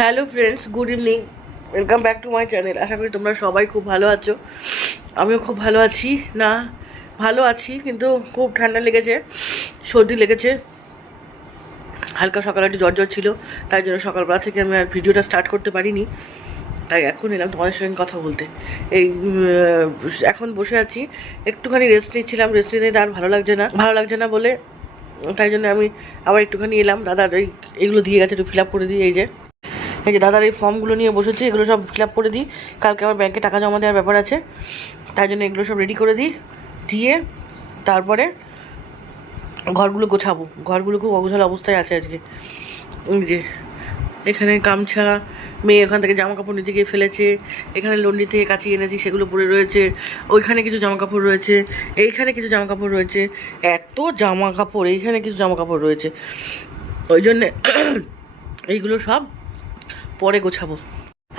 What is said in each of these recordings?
Hello friends, good evening. Welcome back to my channel. আশা করি তোমরা সবাই খুব ভালো আছো। আমিও খুব ভালো আছি। না, ভালো আছি, কিন্তু খুব ঠান্ডা লেগেছে, সর্দি লেগেছে। হালকা সকালে একটু জ্বর জ্বর ছিল, তাই জন্য সকালবেলা থেকে আমি আর ভিডিওটা স্টার্ট করতে পারিনি। তাই এখন এলাম তোমাদের সঙ্গে কথা বলতে। এই এখন বসে আছি। একটুখানি রেস্ট নিচ্ছিলাম রেস্ট নিতে আর ভালো লাগছে না। ভালো লাগছে না বলে, তাই জন্য আমি আবার একটুখানি এলাম। দাদার এই, এগুলো দিয়ে গেছে, একটু ফিল আপ করে দিই, এই যে। এই যে দাদার এই ফর্মগুলো নিয়ে বসেছি, এগুলো সব ফিল করে দিই। কালকে আমার ব্যাংকে টাকা জমা দেওয়ার ব্যাপার আছে, তাই জন্য এগুলো সব রেডি করে দিই, দিয়ে তারপরে ঘরগুলো গোছাবো। ঘরগুলো খুব অগোছালো অবস্থায় আছে আজকে। যে, এখানে গামছা, মেয়ে ওখান থেকে জামা কাপড় নিতে গিয়ে ফেলেছে, এখানে লন্ডি থেকে কাচিয়ে এনেছি, সেগুলো পরে রয়েছে, ওইখানে কিছু জামা কাপড় রয়েছে, এইখানে কিছু জামা কাপড় রয়েছে, এত জামা কাপড় এইখানে কিছু জামা কাপড় রয়েছে। ওই জন্যে, এইগুলো সব পরে গোছাবো।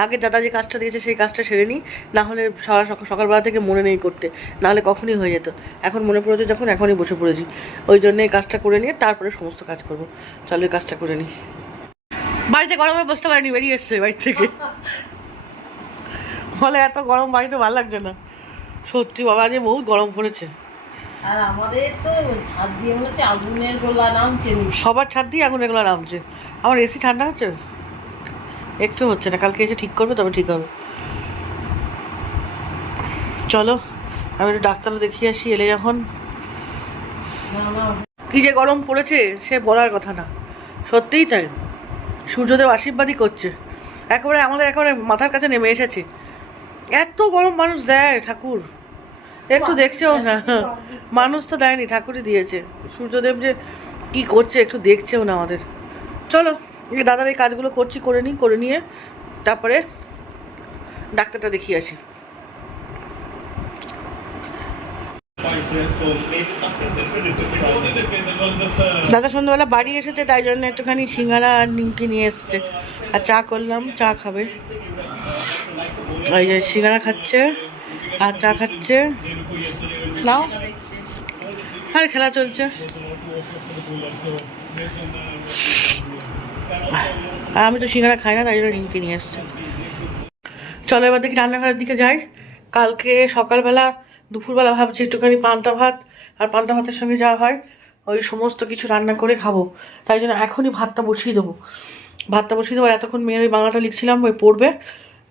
আগে দাদা যে কাজটা দিয়েছে সেই কাজটা সেরে নিই না হলে সারা সকাল সকালবেলা থেকে মনে নেই করতে নাহলে কখনই হয়ে যেত। এখন মনে পড়েছে যখন এখনই বসে পড়েছি। ওই জন্য কাজটা করে নিয়ে তারপরে সমস্ত কাজ করব। চলো এই কাজটা করে নিই। বাড়িতে গরমে বসতে পারিনি বেরিয়ে এসছে বাড়ি থেকে। ফলে এত গরম বাড়িতে ভালো লাগছে না। সত্যি বাবা যে বহুত গরম পড়েছে। আর আমাদের তো ছাদ দিয়ে মনে হচ্ছে আগুনের গোলা নামছে। সবার ছাদ দিয়ে আগুন এগুলো নামছে। আমার এসি ঠান্ডা হচ্ছে একটু হচ্ছে না, কালকে এসে ঠিক করবে, তবে ঠিক হবে। চলো, আমি একটু ডাক্তারও দেখিয়ে আসি, এলে যখন। কি যে গরম পড়েছে, সে বলার কথা না। সত্যিই তাই। সূর্যদেব আশীর্বাদই করছে। একেবারে আমাদের একেবারে মাথার কাছে নেমে এসেছে। এত গরম মানুষ দেয় ঠাকুর। একটু দেখছেও না মানুষ তো দেয়নি, ঠাকুরই দিয়েছে। সূর্যদেব যে কি করছে, একটু দেখছেও না আমাদের। চলো। দাদার এই কাজগুলো করছি, করে নিই, করে নিয়ে তারপরে ডাক্তারটা দেখিয়ে আসি। দাদা, সন্ধ্যাবেলা বাড়ি এসেছে, তাই জন্য একটুখানি সিঙ্গারা আর নিমকি নিয়ে এসছে। আর চা করলাম, চা খাবে। ওই যে সিঙ্গারা খাচ্ছে, আর চা খাচ্ছে। নাও। আর, খেলা চলছে। আর আমি তো সিঙ্গারা খাই না, তাই জন্য নিমকি নিয়ে এসছি। চলো এবার দেখি রান্নাঘরের দিকে যাই। কালকে সকালবেলা, দুপুরবেলা ভাবছি একটুখানি পান্তা ভাত আর পান্তা ভাতের সঙ্গে যা হয়, ওই সমস্ত কিছু রান্না করে খাব। তাই জন্য এখনই ভাতটা বসিয়ে দেবো। ভাতটা বসিয়ে দেবো আর এতক্ষণ মেয়ের ওই বাংলাটা লিখছিলাম, ওই পড়বে।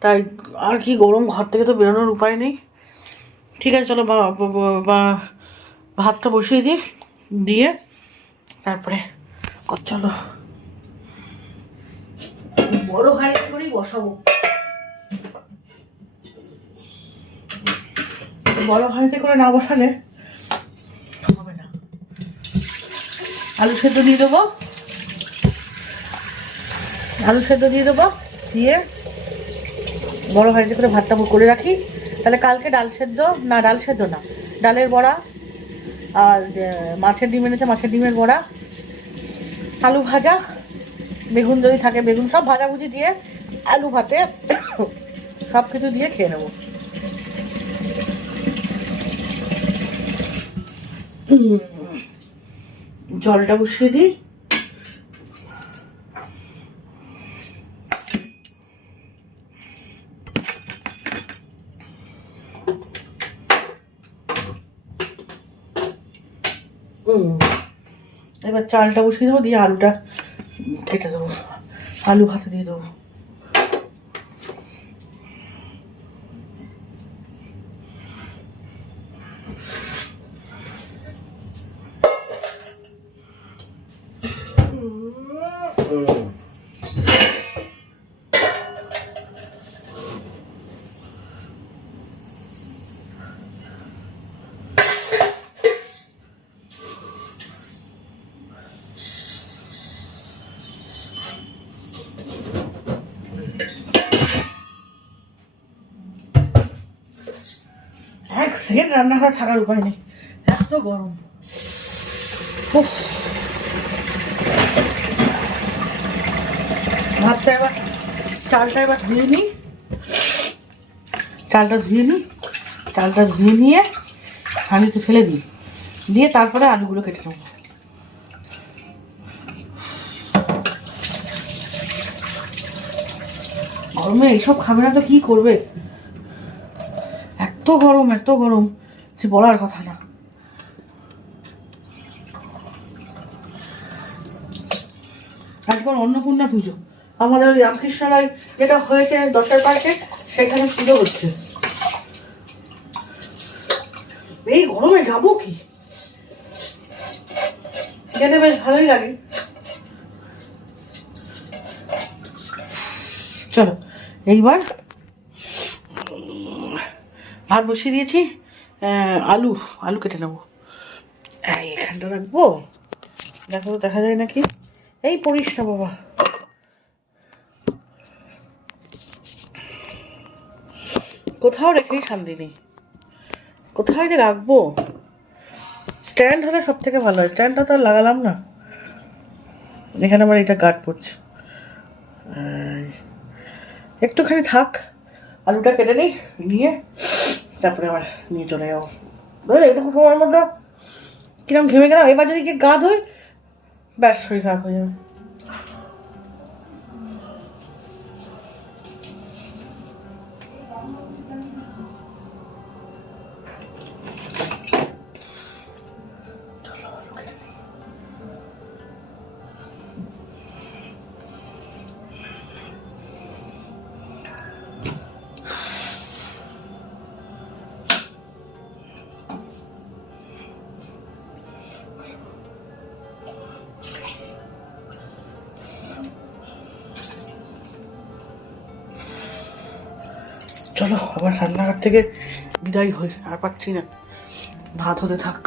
তাই আর কি গরম, ঘর থেকে তো বেরোনোর উপায় নেই। ঠিক আছে, চলো ভাতটা বসিয়ে দিই, দিয়ে তারপরে চলো। বড় হাড়ি করেই বসাবো। বড় হাঁড়িতে করে না বসালে হবে না। আলু সেদ্ধ দিয়ে দেবো। আলু সেদ্ধ দিয়ে দেবো। দিয়ে বড় হাঁড়িতে করে ভাতটা করে রাখি। তাহলে কালকে ডাল সেদ্ধ, না, ডাল সেদ্ধ না, ডালের বড়া আর মাছের ডিম এনেছে, মাছের ডিমের বড়া। আলু ভাজা বেগুন যদি থাকে, বেগুন সব ভাজাভুজি দিয়ে, আলু ভাতে সব কিছু দিয়ে খেয়ে নেব জলটা বসিয়ে দিই। এবার চালটা বসিয়ে দেবো, দিয়ে আলুটা আলু ভাতে দিয়ে দেবো। সেকেন্ড রান্নাঘরে থাকার উপায় নেই। এত গরম। ভাতটা এবার, চালটা এবার ধুয়ে নিই। চালটা ধুয়ে নিই। চালটা ধুয়ে নিয়ে হাঁড়িতে ফেলে দিই। দিয়ে তারপরে আলুগুলো কেটে নেব। গরমে এইসব খাবে না তো কি করবে? গরম, এত গরম যে বলার কথা না। আজকাল অন্নপূর্ণা পুজো। আমাদের ওই রামকৃষ্ণালয় যেটা হয়েছে দশের পার্কে, সেখানে পুজো হচ্ছে। এই গরমে যাব কি? যেতে বেশ ভালোই লাগে। চলো, এইবার ভাত বসিয়ে দিয়েছি। আলু আলু কেটে নেব। এখানটা রাখব। দেখো, দেখা যায় নাকি? এই পড়িস না বাবা। কোথাও রেখেই শান্তি নেই। কোথায় যে রাখব? স্ট্যান্ড হলে সব থেকে ভালো হয়। স্ট্যান্ডটা তো লাগালাম না। এখানে আমার এটা গার্ড পড়ছে। একটুখানি থাক। আলুটা কেটে নিই, নিয়ে তারপরে আবার নিয়ে চলে যাব বুঝলে? একটু সময়ের মধ্যে কিরম ঘেমে গেলাম, এবার যদি কি গা ধোয় ব্যাস শরীর খারাপ হয়ে যাবে। চলো আবার রান্নাঘর থেকে বিদায় হই আর পাচ্ছি না। ভাত হতে থাক।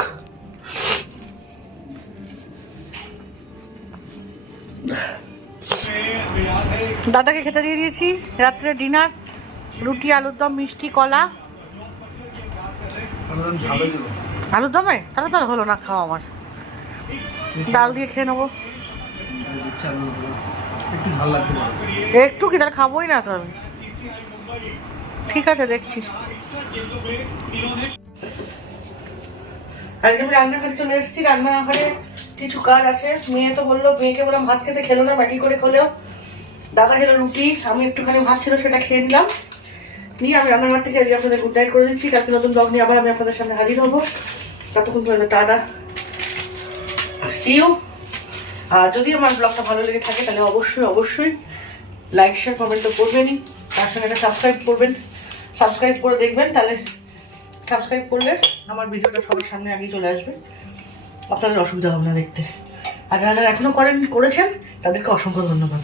দাদাকে খেতে দিয়ে দিয়েছি। রাত্রে ডিনার রুটি আলুর দম মিষ্টি কলা। আলুর দমে? তাহলে তো আর হলো না খাওয়া আমার। ডাল দিয়ে খেয়ে নেব। একটু কি তাহলে খাবোই না তো আমি ঠিক আছে, দেখছি। আজকে আমি রান্নাঘরে চলে এসেছি রান্নাঘরে কিছু কাজ আছে। মেয়ে তো বলল, মেয়েকে বললাম, ভাত খেতে খেলো না, ম্যাগি করে খেলেও। দাদা খেলো রুটি, আমি একটুখানি ভাত ছিল সেটা খেয়ে নিলাম। নিয়ে আমি রান্নাঘর থেকে আজকে আপনাদের গুড করে দিচ্ছি। কালকে নতুন ব্লগ নিয়ে আবার আমি আপনাদের সামনে হাজির হব। ততক্ষণ পর্যন্ত টাটা। সিউ আর যদি আমার ব্লগটা ভালো লেগে থাকে, তাহলে অবশ্যই অবশ্যই লাইক শেয়ার কমেন্ট তো করবেনই। তার সঙ্গে একটা সাবস্ক্রাইব করবেন। সাবস্ক্রাইব করে দেখবেন, তাহলে সাবস্ক্রাইব করলে আমার ভিডিওটা সবার সামনে আগেই চলে আসবে। আপনাদের অসুবিধা হবে না দেখতে। আর যারা যারা এখনও করেন, করেছেন, তাদেরকে অসংখ্য ধন্যবাদ।